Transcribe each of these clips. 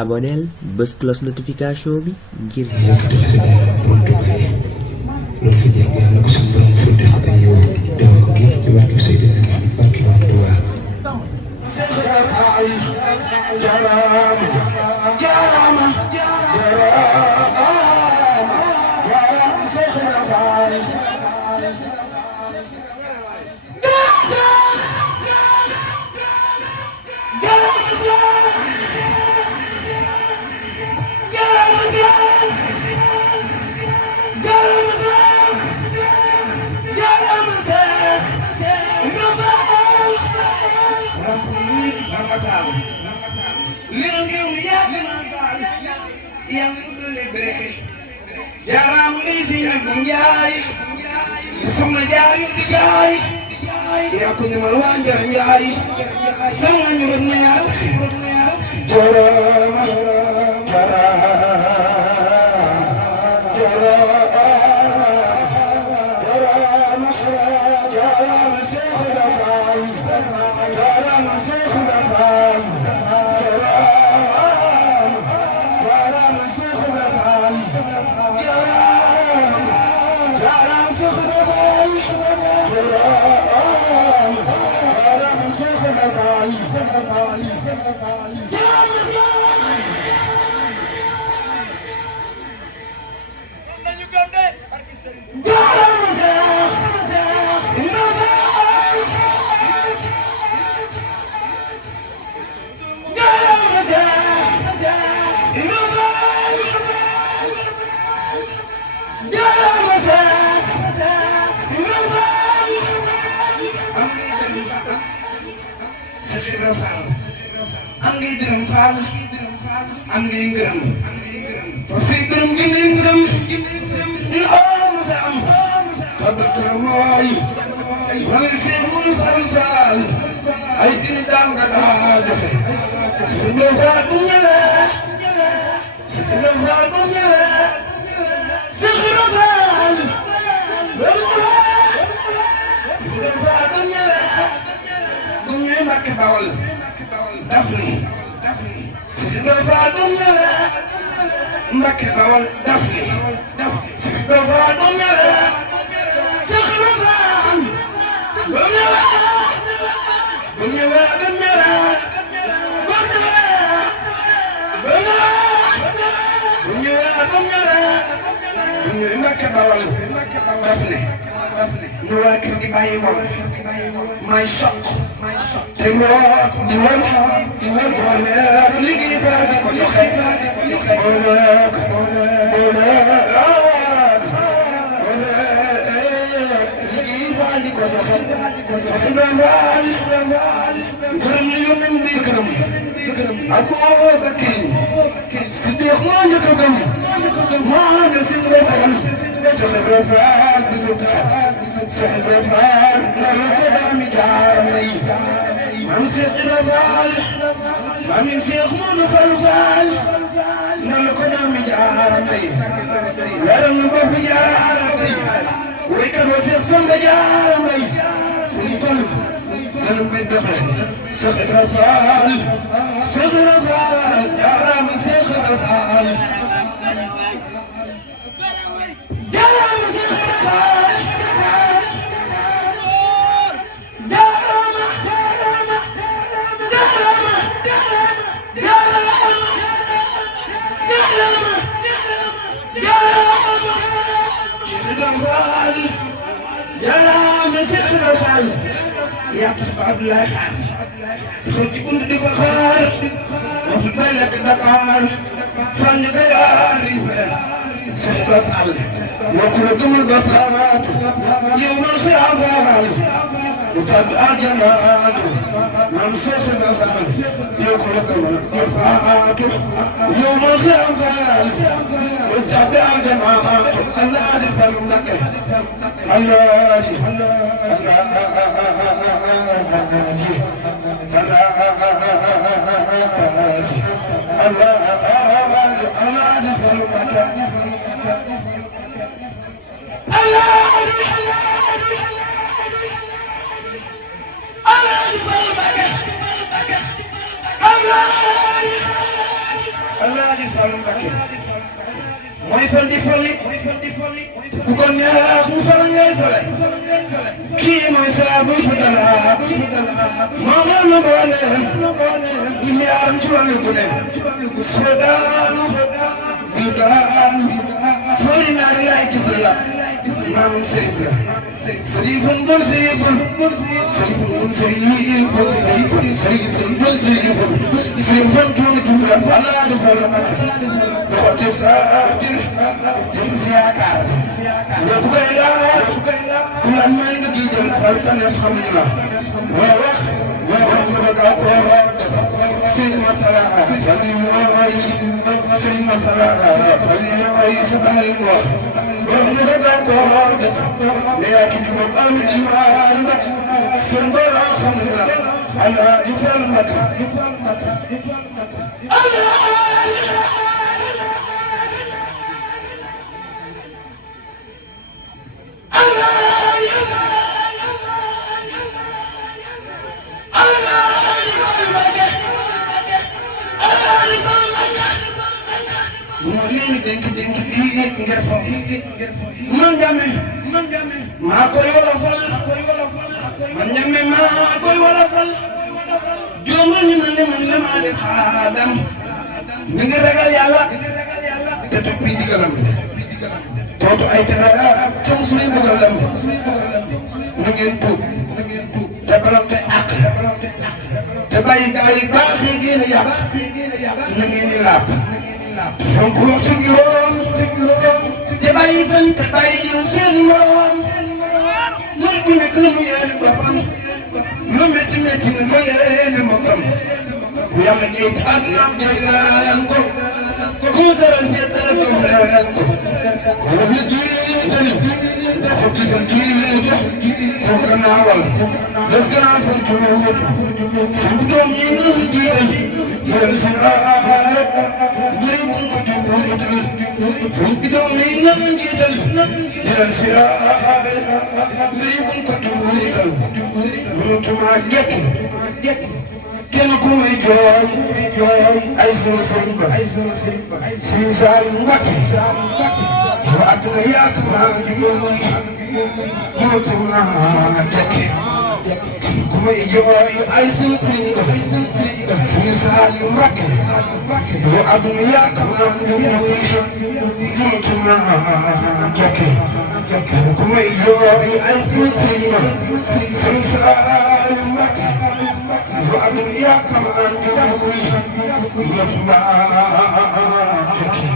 aboneel bës cloche notification bi ngir yëkkati xasida borom Tuubaa yi loolu fi jàng yàlla ko suñu borom fu def ko ay yoon defal ko ñëpp ci barke Seydina barke borom Tuubaa Jaaraam lii si ñebe njaay soxna jaar yu di jaay yaa ko ñamal waa Njara njaay sama ñu rëdd na yaar jaaraama am ngay dërëm faal am ngay ngërëm foofu say dërëm gi ngay ngërëm ñu ma sa am xabar këram mooy ma ngi seen mënu faal ay dini daam nga daa joxe si xibla faal bu ñëwee si xibla faal bu ñëwee si xibla faal si xibla faal bu ñëwee Mbàkke Bawol daf ni si xibla faal bu ñëwee Mbàkke Bawol daf ni si xibla faal bu ñëwee si xibla faal bu ñëwee bu ñëwee bu ñëwee bu ñëwee bu ñëwee Mbàkke Bawol daf ni ñu waa kër gi bàyyi woon may soq te di wër liggéey faal di ko joxe liggéey faal di ko joxe soxna faal gërëm li yónneen bi gërëm Abubakar Siddiq moo njëkk a gëm moo ne si mbéyam soxna faal bisu soxna faal loolu ko daami jaamay maam Cheikh Ibra Fall maam Cheikh Modou Fall Fall loolu ko daami jaamay leeral na bopp jaamay waykat wa Cheikh Samba jaamay fu ñu toll dana mbay doxe Cheikh Ibra Fall Cheikh Ibra Fall jaaraama Cheikh Ibra Fall jaaraama Cheikh Ibra Fall jaaraama Cheikh Ibra Fall yaa tax ba Abdoulaye Xaar taxaw ci bunt di fa xaar moo fi bay lekk Dakar fan ñu koy arrivé Cheikh Ibra Fall moo ko la gëmal ba faatu yow man xiyaam faal mu tàbbi aljanaatu maam Cheikh Ibra Fall yow ko la gëmal ba faatu yow man xiyaam faal mu tàbbi aljanaatu Allah di fal Mbakke Allah di Alaaji Fallu Mbakke mooy fal di fali ku ko neex mu fal ngay fale kii mooy saabul fadala moo ma ma boole yi yaaram ci wàllu ku ne soo daanu du daanu fooy naar yaay gis la maam Serif la Serifun bon Serifun Serifun bon Serifun Serifun Serifun bon Serifun Serifun tuuti tuuti la balaa du fal waxtu saatir dem si yaakaar dootu koy laaj ku la may nga giijal fal tane xamuñu la wax nga gaaw ko Sëriñ Matala fal yi mooy Sëriñ Matala fal yi mooy sa baay wax nga gaaw ko def ne yaa ki moom am imaan seen borom xamuñu la Allah yu fal mata denk ngir fo man jame maa koy wolofal man jame maa koy wolofal jongo ni man la ma de xaadam mi ngi ragal yàlla te toppi ndigalam tootu ay tere tam suñu ndigalam na ngeen tuub te balante ak te bàyyi gaa yi baax yi ngeen yàq na ngeen di laab fonk waxtu juróom te bàyyi fan te bàyyi jiw seen morom mooy ku nekk lu mu yéene boppam lu métti métti na ko yéene mbokkam ku yàlla jiit ak naam jëriñaan ko ku tëral fii tëral ko xeexal ko wala lu jiitali ko tiital jiitu ko gannaawal des gannaaw fa juróom suñu doom yi ñu jiital yéen si aar mbiri buñ ko juutal suñu doom yi ñu jiital yéen si aar mbiri buñ ko juutal mënutuma jekki kenn ku may jooy ay sunu sëriñ ba suñu Saliou Mbacké yow àdduna yaatu maa ngi mënutuma jekki ku may jooy ay sunu sëriñ ba suñu Saliou Mbacké yow àdduna yaatu maa ngi mënutuma jekki ku may jooy ay sunu sëriñ ba suñu Saliou Mbacké yow àdduna yaatu maa ngi mënutuma jekki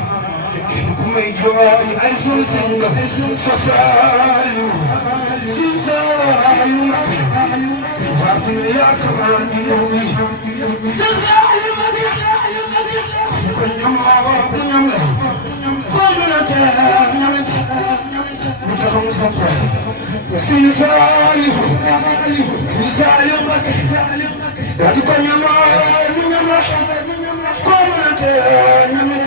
ku may jooy ay sunu sëriñ ba suñu Saliou Mbacké àdduna yaatu maa ngi ko ñam la communautaire ñamit bu taxaw safra Sëriñ Saliou Mbacké di ko ñam la communautaire ñamit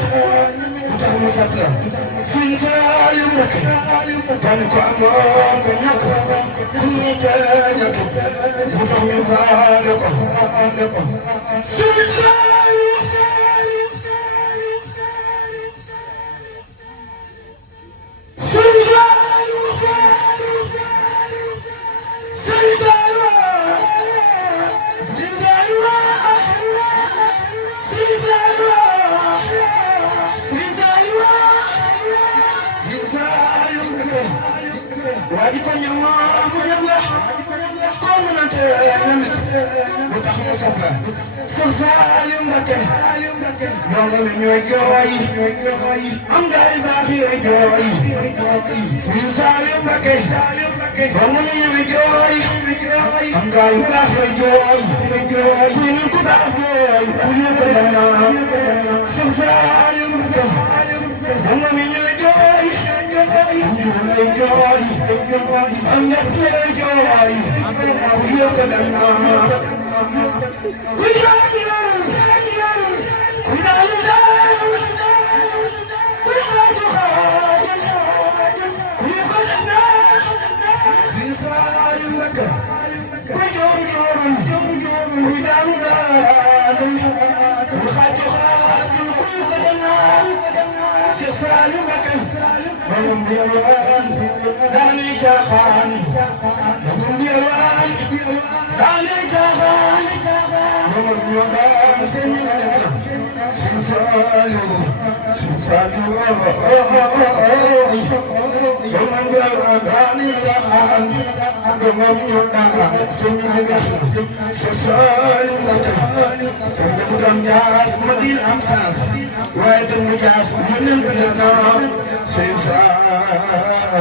bu taxaw safra Sëriñ Saliou Mbacké kan ko amoon ko ñàkk ku ñuy ñàkk bu tax ñu faale ko Sëriñ Saliou waa ji ko ñëw mu ñëw la communautaire ñamit bu tax mu saf la Sëriñ Saliou Mbacké ndongo mi ñooy jooy am gaay baax yi jooy Sëriñ Saliou Mbacké ndongo mi ñooy jooy am gaay baax yi jooy ku ñu ko baax jooy ku ñu ko baax Sëriñ Saliou Mbacké ndongo mi ñooy jooy joy, I'm not playing joy. You can Salim Bakay borom bi yalwaan daani caaxaan borom bi yalwaan daani caaxaan borom bi yalwaan seen Salim borom bi yalwaan daani caaxaan borom bi yalwaan seen Salim Bakay mu doon jaas ma diin am saas waaye dem mu jaas mu nen ko def naa seen Saaliw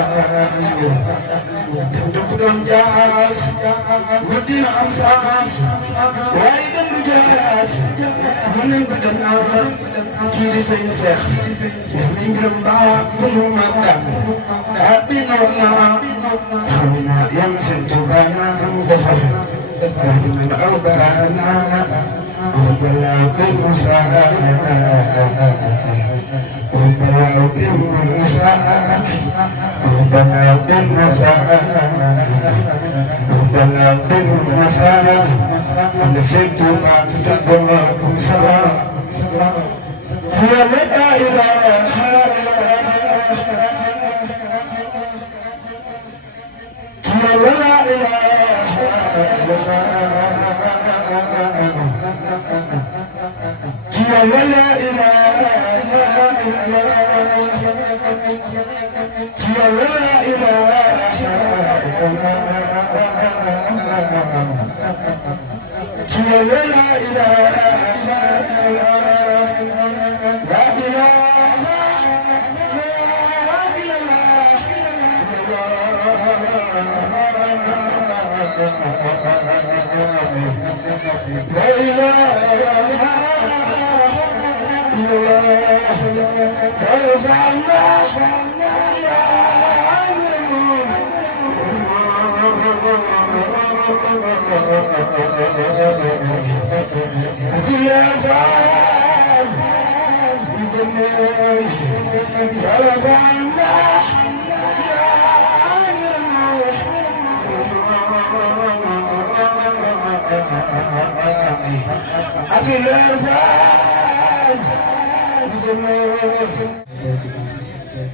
dem mu doon jaas ma diin am saas waaye dem mu jaas mu nen ko def naa kii di seen Seex mi ngiram baa bu mu màggal daa dina woon naa xam naa yam seen Tuubaa naa mu defar waaye man aw baa naa ربنا بالمساء ربنا بالمساء ربنا بالمساء ربنا بالمساء نسيت ما تدبر مساء يا لا إله يا لا إله يا لا إله إلا يا لا إله يا لا إله لا إله لا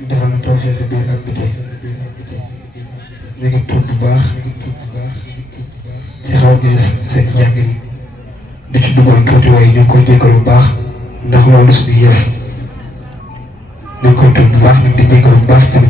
defal na tawfeex biir ak biti ñu ngi tuub bu baax ci xaw gi seen njàngin di ci dugal tuuti waaye ñu ngi koy jéggal bu baax ndax loolu suñu yëf ñu ngi koy tuub bu baax nag di jéggal bu baax tamit